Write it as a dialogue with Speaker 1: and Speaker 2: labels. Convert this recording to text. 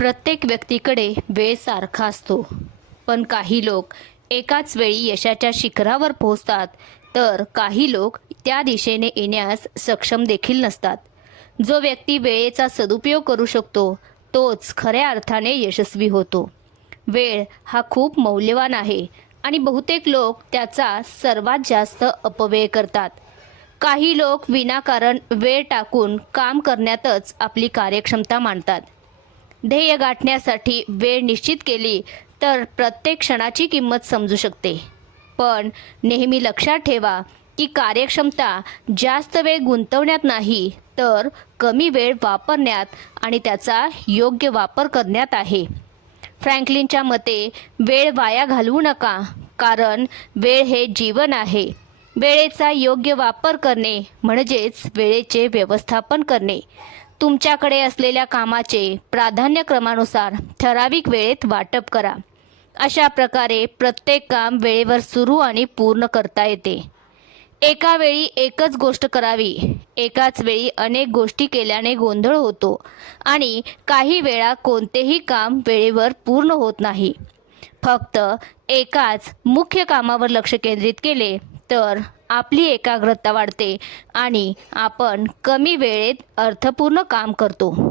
Speaker 1: प्रत्येक व्यक्तीकडे वेळ सारखा असतो. पण काही लोक एकाच वेळी यशाच्या शिखरावर पोहोचतात तर काही लोक त्या दिशेने येण्यास सक्षम देखील नसतात. जो व्यक्ती वेळेचा सदुपयोग करू शकतो तोच खऱ्या अर्थाने यशस्वी होतो. वेळ हा खूप मौल्यवान आहे आणि बहुतेक लोक त्याचा सर्वात जास्त अपव्यय करतात. काही लोक विनाकारण वेळ टाकून काम करण्यातच आपली कार्यक्षमता मांडतात. ध्येय गाठण्यासाठी वेळ निश्चित केली तर प्रत्येक क्षणाची किंमत समजू शकते. पण नेहमी लक्षात ठेवा की कार्यक्षमता जास्त वेळ गुंतवण्यात नाही तर कमी वेळ वापरण्यात आणि त्याचा योग्य वापर करण्यात आहे. फ्रँकलिनच्या मते वेळ वाया घालवू नका कारण वेळ हे जीवन आहे. वेळेचा योग्य वापर करणे म्हणजेच वेळेचे व्यवस्थापन करणे. तुमच्याकडे असलेल्या कामाचे प्राधान्यक्रमानुसार ठराविक वेळेत वाटप करा. अशा प्रकारे प्रत्येक काम वेळेवर सुरू आणि पूर्ण करता येते. एका वेळी एकच गोष्ट करावी. एकाच वेळी अनेक गोष्टी केल्याने गोंधळ होतो आणि काही वेळा कोणतेही काम वेळेवर पूर्ण होत नाही. फक्त एकाच मुख्य कामावर लक्ष केंद्रित केले तर आपली एकाग्रता वाढते आणि आपण कमी वेळेत अर्थपूर्ण काम करतो.